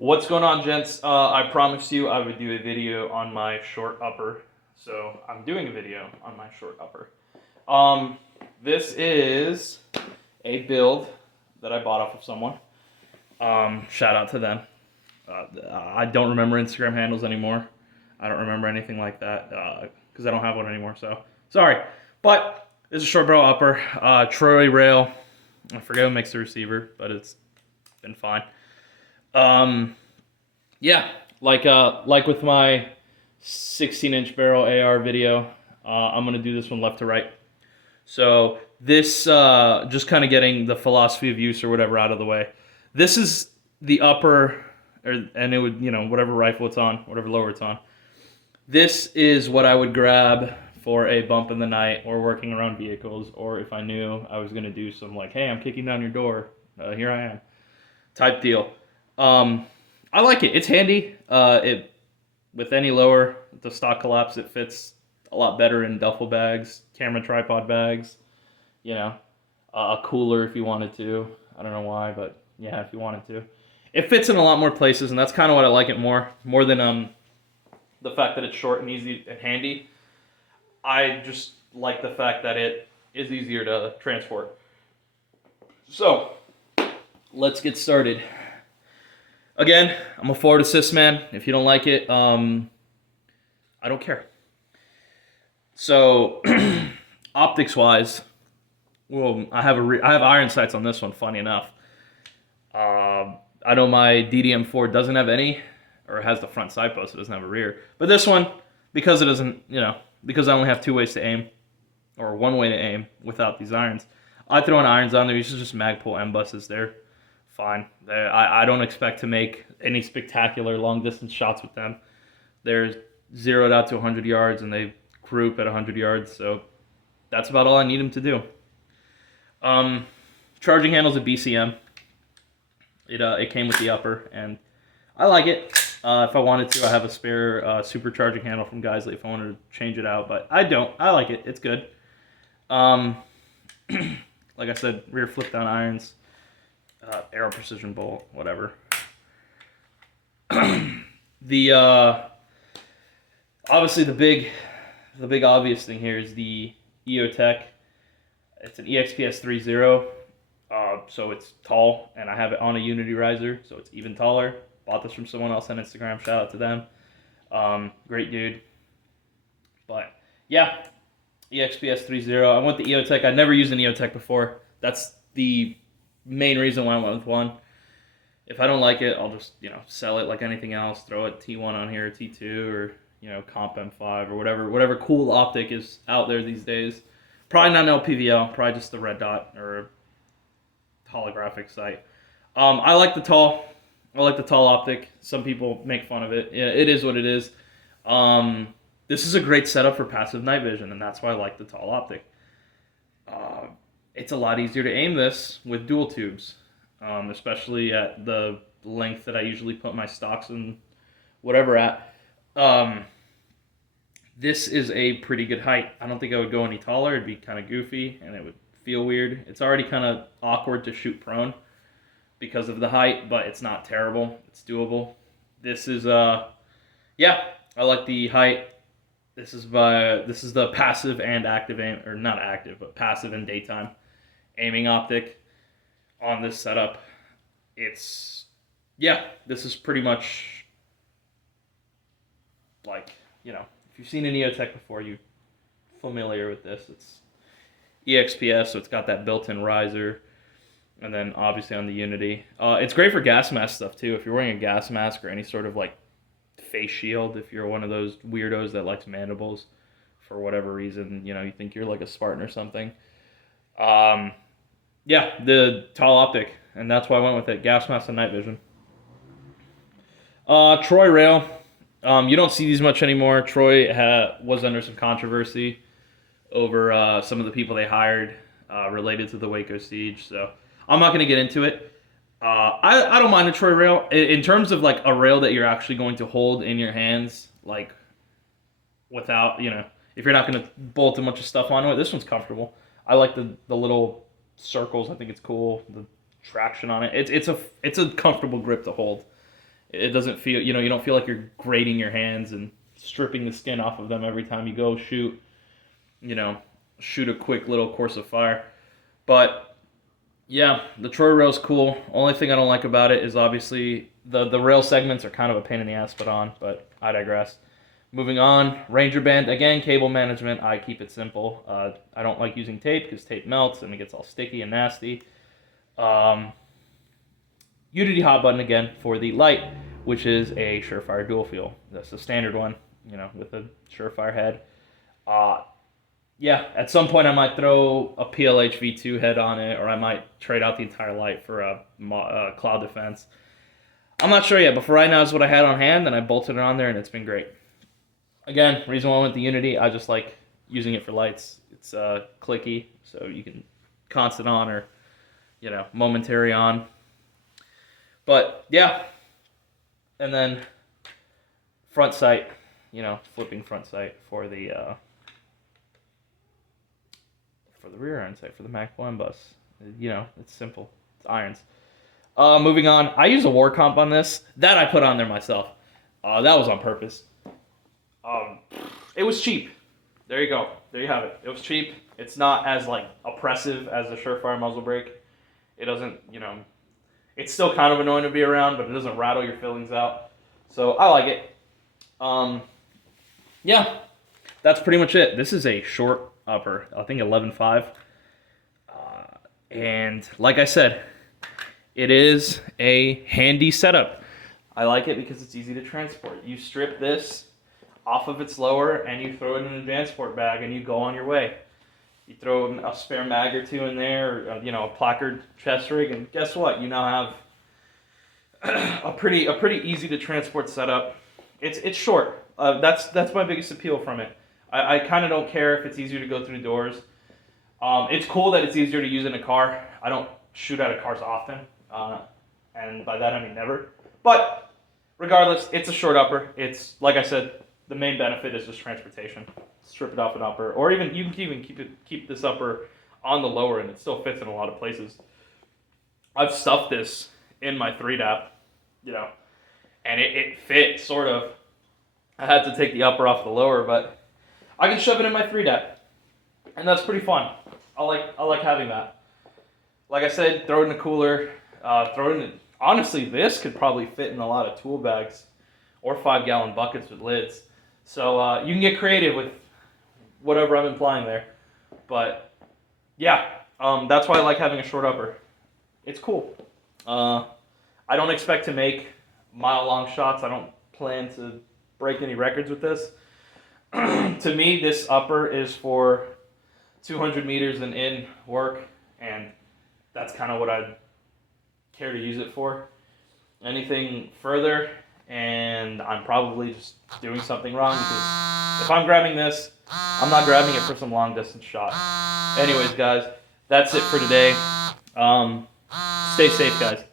What's going on, gents? I promised you I would do a video on my short upper, so I'm doing a video on my short upper. This is a build that I bought off of someone. Shout out to them. I don't remember Instagram handles anymore. I don't remember anything like that because I don't have one anymore, so sorry. But this is a short barrel upper, Troy rail. I forget who makes the receiver, but it's been fine. Yeah, like with my 16-inch barrel AR video, I'm gonna do this one left to right. So this, just kind of getting the philosophy of use or whatever out of the way. This is the upper, and it would, whatever rifle it's on, whatever lower it's on. This is what I would grab for a bump in the night or working around vehicles, or if I knew I was gonna do some like, hey, I'm kicking down your door, here I am, type deal. I like it. It's handy. With any lower, the stock collapse, it fits a lot better in duffel bags, camera tripod bags, a cooler if you wanted to. I don't know why, but yeah, if you wanted to. It fits in a lot more places, and that's kind of what I like it more than the fact that it's short and easy and handy. I just like the fact that it is easier to transport. So, let's get started. Again, I'm a forward assist man. If you don't like it, I don't care. So, optics-wise, well, I have iron sights on this one. Funny enough, I know my DDM4 doesn't have any, or it has the front sight post. It doesn't have a rear. But this one, because it doesn't, because I only have two ways to aim, or one way to aim without these irons, I throw in irons on there. These are just Magpul M buses. They're fine. I don't expect to make any spectacular long distance shots with them. They're zeroed out to 100 yards and they group at 100 yards, so that's about all I need them to do. Charging handle's a BCM. It came with the upper and I like it. If I wanted to, I have a spare supercharging handle from Geisley if I wanted to change it out, but I don't. I like it. It's good. Like I said, rear flip down irons. Arrow precision bolt, whatever. Obviously the big obvious thing here is the Eotech. It's an EXPS3-0, so it's tall, and I have it on a Unity riser, so it's even taller. Bought this from someone else on Instagram. Shout out to them. Great dude. But yeah, EXPS3-0. I want the Eotech. I'd never used an Eotech before. That's the main reason why I went with one. If I don't like it, I'll just, sell it like anything else. Throw a T1 on here, a T2, or, Comp M5, or whatever cool optic is out there these days. Probably not an LPVL, probably just the red dot or a holographic sight. I like the tall optic. Some people make fun of it. Yeah, it is what it is. This is a great setup for passive night vision, and that's why I like the tall optic. It's a lot easier to aim this with dual tubes, especially at the length that I usually put my stocks and whatever at. This is a pretty good height. I don't think I would go any taller. It'd be kind of goofy, and it would feel weird. It's already kind of awkward to shoot prone because of the height, but it's not terrible. It's doable. This is, yeah, I like the height. This is the passive and active aim, or not active, but passive and daytime aiming optic on this setup. This is pretty much like, if you've seen an Eotech before, you're familiar with this. It's EXPS, so it's got that built-in riser, and then obviously on the Unity. It's great for gas mask stuff too. If you're wearing a gas mask or any sort of like face shield, if you're one of those weirdos that likes mandibles for whatever reason, you think you're like a Spartan or something. Yeah, the tall optic, and that's why I went with it. Gas mask and night vision. Troy rail. You don't see these much anymore. Troy was under some controversy over some of the people they hired related to the Waco siege, so I'm not going to get into it. I don't mind a Troy rail in terms of like a rail that you're actually going to hold in your hands, like without, if you're not going to bolt a bunch of stuff onto it. This one's comfortable. I like the little circles. I think it's cool. The traction on it. It's a comfortable grip to hold. It doesn't feel, you don't feel like you're grating your hands and stripping the skin off of them every time you go shoot, shoot a quick little course of fire. But yeah, the Troy rail's cool. Only thing I don't like about it is obviously the rail segments are kind of a pain in the ass to put on, but I digress. Moving on, Ranger Band. Again, cable management, I keep it simple. I don't like using tape because tape melts and it gets all sticky and nasty. Unity HotButton again for the light, which is a Surefire dual fuel. That's the standard one, with a Surefire head. Yeah, at some point I might throw a PLH V2 head on it, or I might trade out the entire light for a cloud defense. I'm not sure yet, but for right now, it's what I had on hand, and I bolted it on there, and it's been great. Again, reason why I went the Unity, I just like using it for lights. It's clicky, so you can constant on or, momentary on. But yeah, and then front sight, flipping front sight for the rear iron sight for the Magpul bus. It's simple. It's irons. Moving on, I use a war comp on this. That I put on there myself. That was on purpose. It was cheap. There you go. There you have it. It was cheap. It's not as oppressive as the Surefire muzzle brake. It doesn't, it's still kind of annoying to be around, but it doesn't rattle your fillings out. So I like it. Yeah, that's pretty much it. This is a short upper, I think 11.5. And like I said, it is a handy setup. I like it because it's easy to transport. You strip this off of its lower and you throw it in a transport bag and you go on your way. You throw a spare mag or two in there, or, a placard chest rig, and guess what? You now have a pretty easy to transport setup. It's short. That's my biggest appeal from it. I kind of don't care if it's easier to go through doors. It's cool that it's easier to use in a car. I don't shoot out of cars often, and by that I mean never. But regardless, it's a short upper. It's, like I said, the main benefit is just transportation. Strip it off an upper, or even you can even keep this upper on the lower, and it still fits in a lot of places. I've stuffed this in my 3-dap, and it fit sort of. I had to take the upper off the lower, but I can shove it in my 3-dap, and that's pretty fun. I like having that. Like I said, throw it in the cooler. Throw it in. Honestly, this could probably fit in a lot of tool bags or 5-gallon buckets with lids. So you can get creative with whatever I'm implying there. But yeah, that's why I like having a short upper. It's cool. I don't expect to make mile-long shots. I don't plan to break any records with this. To me, this upper is for 200 meters and in work, and that's kind of what I'd care to use it for. Anything further, and I'm probably just doing something wrong, because if I'm grabbing this, I'm not grabbing it for some long distance shot. Anyways, guys, that's it for today. Stay safe, guys.